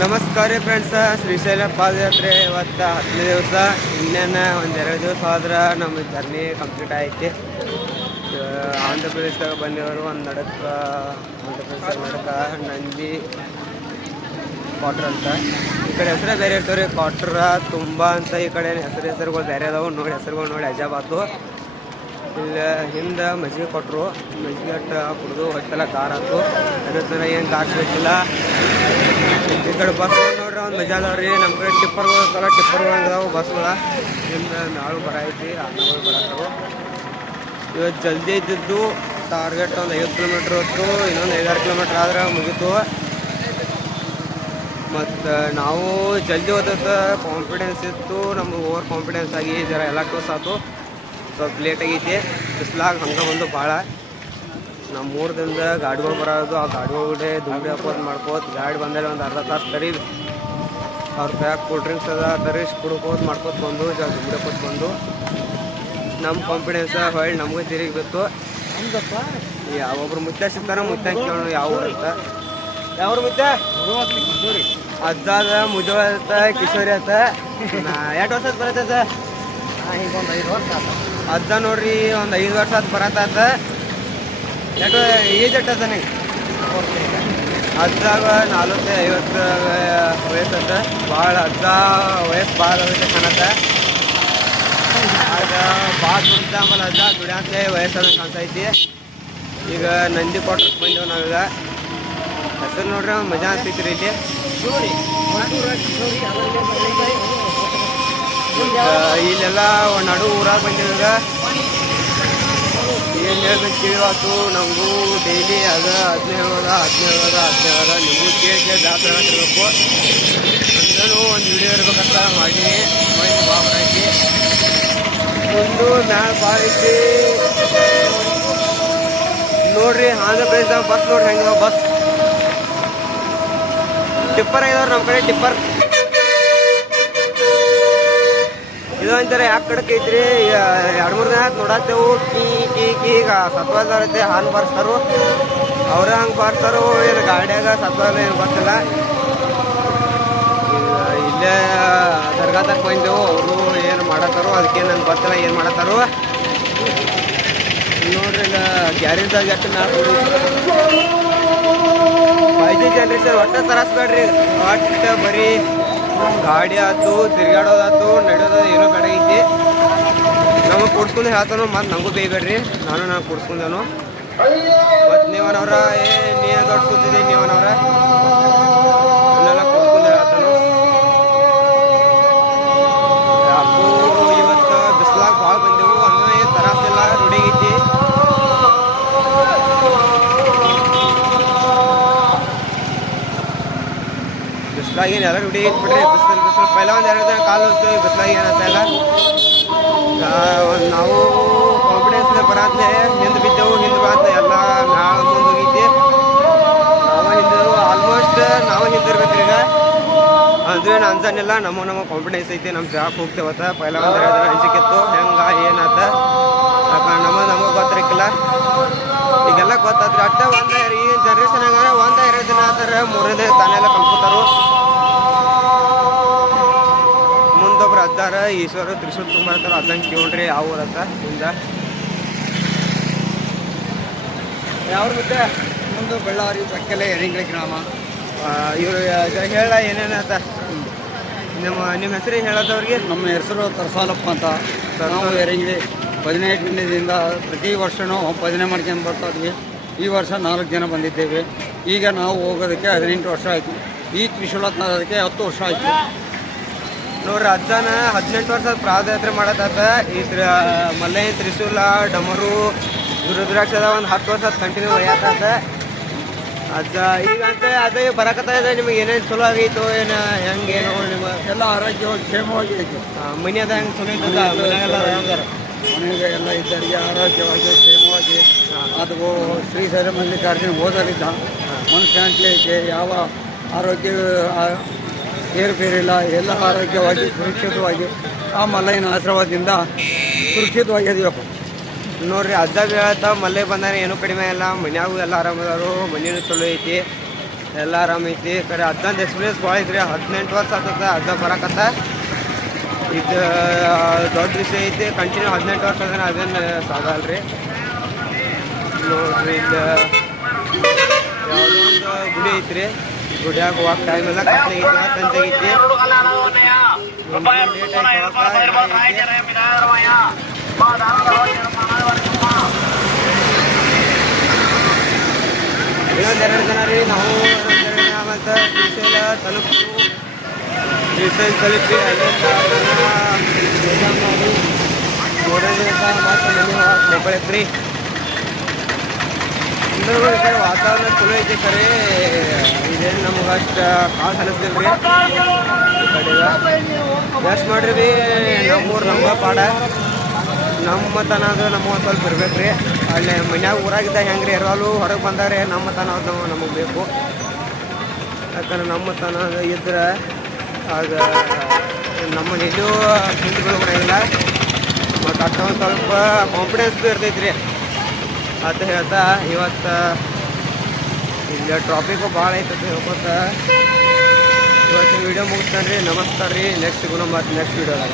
ನಮಸ್ಕಾರ ಫ್ರೆಂಡ್ಸ ಶ್ರೀಶೈಲ ಪಾದಯಾತ್ರೆ ಇವತ್ತು ಹತ್ತನೇ ದಿವಸ. ಇನ್ನೇನು ಒಂದೆರಡು ದಿವಸ ಆದ್ರೆ ನಮ್ಮ ಜರ್ನಿ ಕಂಪ್ಲೀಟ್ ಐತಿ ಆ, ಆಂಧ್ರ ಪ್ರದೇಶದಾಗ ಬಂದಿರೋರು ಒಂದು ನಡಕ ಆಂಧ್ರ ಪ್ರದೇಶ ನಡಕ ನಂದಿ ಕ್ವಾಟ್ರ್ ಅಂತ. ಈ ಕಡೆ ಹೆಸರೇ ಬೇರೆ ಇರ್ತಾವ್ರಿ ಕ್ವಾಟ್ರ ತುಂಬ ಅಂತ ಈ ಕಡೆ ಹೆಸರು ಹೆಸರುಗಳು ಬೇರೆ ಅದಾವೆ. ನೋಡಿ ಹೆಸರುಗಳು ನೋಡಿ ಅಜಾಬಾತು ಇಲ್ಲಿ ಹಿಂದೆ ಮಜ್ಜಿಗೆ ಕೊಟ್ಟರು ಮಜ್ಜಿಗೆ ಕುಡಿದು ಹೊಟ್ಟೆಲ್ಲ ಖಾರ ಆಯ್ತು ಅದ್ರ ಥರ ಏನು ಕಾಡ್ಸ್ಬೇಕಿಲ್ಲ ಈ ಕಡೆ ಬಸ್ಗಳು ನೋಡ್ರಿ, ಒಂದು ಮಜಾ ರೀ ನಮ್ಮ ಕಡೆ ಟಿಪ್ಪರ್ಗಳು ಕಲ ಟಿಪ್ಪರ್ಗಳು ಅದಾವು ಬಸ್ಗಳ. ಹಿಂದೆ ನಾಳು ಬರ ಐತಿ ಅನ್ನಗಳು ಬರತ್ತವು ಇವತ್ತು ಜಲ್ದಿ ಇದ್ದಿದ್ದು ಟಾರ್ಗೆಟ್ ಒಂದು ಐವತ್ತು ಕಿಲೋಮೀಟ್ರ್ ಹೊತ್ತು, ಇನ್ನೊಂದು ಐದಾರು ಕಿಲೋಮೀಟ್ರ್ ಆದ್ರೆ ಮುಗೀತು. ಮತ್ತು, ನಾವು ಜಲ್ದಿ ಓದತ್ತ ಕಾನ್ಫಿಡೆನ್ಸ್ ಇತ್ತು, ನಮ್ಗೆ ಓವರ್ ಕಾನ್ಫಿಡೆನ್ಸ್ ಆಗಿ ಜರ ಎಲ್ಲ ಕ್ಲೋಸ್ ಆಯ್ತು ಸ್ವಲ್ಪ ಲೇಟ್ ಆಗೈತಿ. ಬಿಸ್ಲಾಗ ಹಂಗೆ ಬಂದು ಭಾಳ ನಮ್ಮ ಮೂರು ದಿನದ ಗಾಡಿಗಳು ಬರೋದು, ಆ ಗಾಡಿಗಳೇ ದುಂಬಿ ಹಾಕೋದು ಮಾಡ್ಕೋತ, ಗಾಡಿ ಬಂದಲ್ಲಿ ಒಂದು ಅರ್ಧ ತಾಸು ತರಿ ಅವ್ರ ಪ್ಯಾಕ್ ಕೂಲ್ ಡ್ರಿಂಕ್ಸ್ ಅದ ತರಿಸಿ ಕುಡ್ಕೋದು ಮಾಡ್ಕೋತ ಬಂದು ದುಂಬಿ ಹಾಕೋತ ಬಂದು. ನಮ್ಮ ಕಾನ್ಫಿಡೆನ್ಸ್ ಹೊಳ್ಳಿ ನಮಗೂ ತಿರುಗಿ ಬಿತ್ತು. ಯಾವೊಬ್ರು ಮುತ್ತ ಸಿಗ್ತಾರ ಮುತ್ತ ಕೇಳೋಣ ಯಾವ ಊರು ಅಂತ. ಯಾವ ಕಿಶೋರಿ ಅಜ್ಜಾದ, ಮುಜೋಳ ಅಂತ ಕಿಶೋರಿ ನಾ ಎಷ್ಟು ವರ್ಷ ಬರತ್ತೆ ಸರ್ ಈಗ ಒಂದು ಐದು ವರ್ಷ ಆತ ಅಜ್ಜ ನೋಡ್ರಿ, ಒಂದು ಐದು ವರ್ಷ ಆತ್ ಬರತ್ತಾತ ಎಷ್ಟು ಏಜ್ ಎಷ್ಟ ಅದ ನಿಂಗೆ? ಅಜ್ಜಾಗ ನಲ್ವತ್ತು ಐವತ್ತು ವಯಸ್ಸತ್ತ ಭಾಳ ಅಜ್ಜ ವಯಸ್ಸು ಭಾಳ ಆಗೈತೆ ಕಾಣತ್ತೆ. ಆಗ ಭಾಳ ದುಡ್ದ ಆಮೇಲೆ ಅಜ್ಜ ದುಡ್ಯಾಂತೆ ವಯಸ್ಸಾದಂಗೆ ಕಾಣ್ತೈತಿ ಈಗ ನಂದಿ ಕೊಟ್ರಕ್ಕೆ ಬಂದೇವು ನಾವೀಗ. ಹೆಸರು ನೋಡ್ರಿ ಮಜಾ ಅನ್ಸೈತ್ರಿ ಇಲ್ಲಿ. ಇಲ್ಲೆಲ್ಲ ನಡು ಊರಾಗ ಬಂದೇವು ಹೇಳ್ಬೇಕು ಕೇಳಾತು ನಮಗೂ ಡೈಲಿ ಅದ ಹದಿನೈದು ಹೇಳೋದ ಹದಿನೈದು ಹೇಳೋದ ಅದನ್ನೇ ಹೇಳೋದ ನಿಮಗೂ ಕೇಳಿ ಕೇಳಿ ಜಾತ್ರೆ ಹೇಳತ್ತಿರ್ಬೇಕು ಅಂದ್ರೂ ಒಂದು ವಿಡಿಯೋ ಇರ್ಬೇಕಂತ ಮಾಡೀನಿ ಮಾಡಿ ಭಾಳ ಐತಿ ಮುಂದು ಮ್ಯಾಲ ಭಾಳ ಐತಿ. ನೋಡ್ರಿ, ಆಂಧ್ರ ಪ್ರದೇಶದಾಗ ಬಸ್ ನೋಡ್ರಿ ಹೆಂಗ ಬಸ್ ಟಿಪ್ಪರ್ ಆಗಿದವ್ರು ನಮ್ಮ ಕಡೆ ಟಿಪ್ಪರ್. ಇದು ಒಂಥರ ಯಾಕೆ ಕಡಕ್ ಐತ್ರಿ ಎರಡು ಮೂರು ದಿನ ನೋಡತ್ತೇವು ಕೀ ಕೀ ಕೀ, ಈಗ ಐತೆ ಹಾನ್ ಬಾರಿಸ್ತಾರು. ಅವ್ರ ಹಂಗೆ ಬಾರಿಸ್ತಾರೋ, ಏನು ಗಾಡ್ಯಾಗ ಸತ್ವಾದ ಏನು ಬರ್ತಿಲ್ಲ ಇಲ್ಲೇ ಇಲ್ಲೇ ದರ್ಗಾದಾಗ ಬಂದೆವು. ಅವರು ಏನು ಮಾಡತ್ತಾರೋ, ಅದಕ್ಕೆ ನಂಗೆ ಗೊತ್ತಿಲ್ಲ ಏನು ಮಾಡತ್ತಾರೋ. ನೋಡ್ರಿ, ಈಗ ಗ್ಯಾರೇಜ್ದಾಗ ಎಷ್ಟು ನಾಲ್ಕು ಫೈವ್ ಜಿ ಜನ್ರೇಷನ್ ಒಟ್ಟು ತರಸ್ಬೇಡ್ರಿ. ಒಟ್ಟ ಬರೀ ಗಾಡಿ ಆಯ್ತು, ತಿರ್ಗಾಡೋದಾಯ್ತು ನಡೆಯೋದ ಏನೋ ಬೇಡ ಐತಿ. ನಮಗೆ ಕೊಡ್ಸ್ಕೊಂಡು ಹೇಳ್ತಾನು ಮತ್ತು ನಂಗೂ ಬೇಯ್ಬೇಡ್ರಿ ನಾನು ನಾನು ಕೊಡ್ಸ್ಕೊಂಡೇನು. ಮತ್ತು ನೀವನವ್ರ, ಏ, ನೀ ದೊಡ್ಡ ಕೂತಿದ್ದೆ ನೀವನವ್ರ? ಬಿಸ್ಲಾಗ ಏನು ಎಲ್ಲ ರೂಢಿ ಐತಿ ಬಿಡ್ರಿ ಬಿಸಿಲು ಬಿಸಿಲು ಪೈಲ ಒಂದು ಎರಡು ಕಾಲು ಹೋಗ್ತೀವಿ ಬಿಸಿಲಾಗಿ ಏನಂತ ಇಲ್ಲ. ನಾವು ಕಾನ್ಫಿಡೆನ್ಸ್ ಬರತ್ಲೆ, ಹಿಂದೆ ಬಿದ್ದೆವು, ಹಿಂದೆ ಬರತ್ತ ಎಲ್ಲ ನಾಳೆ ಮುಂದೆ ನಾವು ಹಿಂದಿರು ಆಲ್ಮೋಸ್ಟ್ ನಾವು ಹಿಂದಿರ್ಬೇಕ್ರಿ ಈಗ ಅಂದ್ರೆ ಏನು ಅನ್ಸನಿಲ್ಲ ನಮ್ಮ ನಮ್ಮ ಕಾನ್ಫಿಡೆನ್ಸ್ ಐತಿ ನಮ್ಮ ಜಾಬ್ ಹೋಗ್ತೇವತ್ತ ಪೈಲ ಒಂದು ಎರಡು ದಿನ ಅಂಜಿಕಿತ್ತು ಹೆಂಗ ಏನಾತ ನಮ್ಮ ನಮಗೆ ಗೊತ್ತಿರಕ್ಕಿಲ್ಲ ಈಗೆಲ್ಲ ಗೊತ್ತಾದ್ರೆ ಅಟ್ಟ ಒಂದ ಈ ಜನ್ರೇಷನ್ ಹಂಗಾರ ಒಂದ ಎರಡು ದಿನ ಆದ್ರೆ ಮೂರನೇ ತಾನೆಲ್ಲ ಕಲ್ಕೋತಾರು ಅಜ್ಜಾರ ಈಶ್ವರ ತ್ರಿಶೂಲ್ ತುಂಬಿರ್ತಾರ ಅದನ್ನ ಕೇಳ್ರಿ ಯಾವ ಊರಂತ ಹಿಂದ ಯಾವ್ರ ಮತ್ತೆ? ನಮ್ಮದು ಬಳ್ಳಾರಿ ಪಕ್ಕಲೆ ಎರಿಂಗಳ ಗ್ರಾಮ. ಇವರು ಹೇಳ ಏನೇನ ನಿಮ್ಮ ನಿಮ್ಮ ಹೆಸರು ಹೇಳೋದವ್ರಿಗೆ ನಮ್ಮ ಹೆಸರು ತರಸಾಲಪ್ಪ ಅಂತ. ನಾವು ಎರಿಂಗಳಿ ದಿನದಿಂದ ಪ್ರತಿ ವರ್ಷನೂ ಭಜನೆ ಮಾಡ್ಕೊಂಡು ಬರ್ತಾ ಇದ್ವಿ. ಈ ವರ್ಷ ನಾಲ್ಕು ಜನ ಬಂದಿದ್ದೇವೆ. ಈಗ ನಾವು ಹೋಗೋದಕ್ಕೆ ಹದಿನೆಂಟು ವರ್ಷ ಆಯಿತು. ಈ ತ್ರಿಶೂಲ ತರೋದಕ್ಕೆ ಹತ್ತು ವರ್ಷ ಆಯಿತು. ನೋಡ್ರಿ ಅಜ್ಜನ ಹದಿನೆಂಟು ವರ್ಷದ ಪಾದಯಾತ್ರೆ ಮಾಡತ್ತ ಈ ತ್ರ ಮಲ್ಲೆ ತ್ರಿಶೂಲ ಡಮರು ರುದ್ರಾಕ್ಷದ ಒಂದು ಹತ್ತು ವರ್ಷ ಕಂಟಿನ್ಯೂ ಒಯ್ಯತ್ತ ಅಜ್ಜ ಈಗ ಅಂತ ಅದೇ ಬರಕತ್ತ ಇದೆ ನಿಮಗೆ ಏನೇನು ಚಲೋ ಆಗೈತು ಏನು ಹೆಂಗೇನು ನಿಮ್ಮ ಎಲ್ಲ ಆರೋಗ್ಯವಾಗಿ ಕ್ಷೇಮವಾಗಿ ಐತಿ. ಮನೆಯದ ಮನೆ ಅದ ಹೆಂಗೆ ಚಲೋ ಐತದ? ಮನೆಗೆ ಎಲ್ಲ ಇದ್ದರಿಗೆ ಆರೋಗ್ಯವಾಗಿ ಕ್ಷೇಮವಾಗಿ. ಅದು ಶ್ರೀ ಸರಿ ಮಲ್ಲಿಕಾರ್ಜುನ ಮನುಷ್ಯ ಮನಃಶಾಂತಿ ಐತೆ ಯಾವ ಆರೋಗ್ಯ ಏರುಪೇರಿಲ್ಲ ಎಲ್ಲ ಆರೋಗ್ಯವಾಗಿ, ಸುರಕ್ಷಿತವಾಗಿ, ಆ ಮಲ್ಲಯ್ಯನ ಆಶೀರ್ವಾದದಿಂದ ಸುರಕ್ಷಿತವಾಗಿ ಅದೀವಪ್ಪ ನೋಡ್ರಿ ಅಜ್ಜ ಹೇಳ್ತ ಮಲ್ಲೆ ಬಂದಾನೆ, ಏನು ಕಡಿಮೆ ಇಲ್ಲ. ಮನ್ಯಾಗೂ ಎಲ್ಲ ಆರಾಮದಾರು ಮನೇನು ಚಲೋ ಐತಿ, ಎಲ್ಲ ಆರಾಮ ಐತಿ. ಕಡೆ ಹದಿನೈದು ಎಕ್ಸ್ಪೀರಿಯನ್ಸ್ ಭಾಳ ಐತ್ರಿ, ಹದಿನೆಂಟು ವರ್ಷ ಆಗ್ತದೆ ಅಜ್ಜ ಬರಕತ್ತ. ಇದು, ದೊಡ್ಡ ವಿಷಯ ಐತಿ ಕಂಟಿನ್ಯೂ ಹದಿನೆಂಟು ವರ್ಷ ಅದನ್ನ ಅದೇನು ಸಾಗಲ್ರಿ ನೋಡ್ರಿ ಇದು ಯಾವುದೋ ಒಂದು ಗುಡಿ ಐತ್ರಿ. ಗುಡಿಯಾಗ ಹೋಗಕ್ಕೆ ಟೈಮ್ ಎಲ್ಲ ಕತ್ಲೆ ಐತಿ ಸಂಜೆ ಐತಿ ಇನ್ನೊಂದು ಎರಡು ಜನ ರೀ ನಾವು ಇನ್ನೊಂದ್ ಎರಡು ಜನ ಮತ್ತು ಶ್ರೀಶೈಲ ತಲುಪು ಶ್ರೀಶೈಲ ತಲುಪಿ ಅಲ್ಲಿಂದ ಜನ ಮಾಡಿ ಮೂರನೇ ದಿವಸ ಮತ್ತೆ ಮನೆ ಹೋಗಕ್ಕೆ ಮೊಬೈಲ್ ಕಡೆ ವಾತಾವರಣ ಚಲೋ ಐತಿ ಕರೆ. ಇದೇನು ನಮ್ಗೆ ಅಷ್ಟು ಕಾಸು ಅನಿಸ್ತಿಲ್ಲ ರೀ ಎಷ್ಟು ಮಾಡ್ರಿ ರೀ ನಮ್ಮೂರು ನಮ್ಮ ಪಾಡ. ನಮ್ಮ ತನ ಅದು ನಮ್ಮ ಸ್ವಲ್ಪ ಇರ್ಬೇಕು ರೀ ಅಲ್ಲಿ ಮನ್ಯಾಗ ಊರಾಗಿದ್ದ ಹೆಂಗೆ ರೀ ಎರವಾಲು ಹೊರಗೆ ಬಂದಾರೆ ನಮ್ಮ ತನ ಅದು ನಾವು ನಮಗೆ ಬೇಕು. ಯಾಕಂದ್ರೆ ನಮ್ಮ ತನ ಇದ್ರೆ ಆಗ ನಮ್ಮ ನಿಜೂ ಹಿಂದೆ ಬೀಳ್ಬಿಡಂಗಿಲ್ಲ ಮತ್ತು ಒಂದು ಸ್ವಲ್ಪ ಕಾನ್ಫಿಡೆನ್ಸ್ ಭೀ ಇರ್ತೈತೆ ರೀ ಅಂತ ಹೇಳ್ತಾ, ಇವತ್ತು ಇಲ್ಲಿ ಟ್ರಾಫಿಕ್ಕು ಭಾಳ ಐತಂತ ಹೇಳ್ಕೊತ, ಇವತ್ತಿನ ವಿಡಿಯೋ ಮುಗಿಸ್ತಾನೆ ರೀ ನಮಸ್ಕಾರ ರೀ ನೆಕ್ಸ್ಟ್ ಗುಣ ಮತ್ತೆ ನೆಕ್ಸ್ಟ್ ವಿಡಿಯೋದಾಗ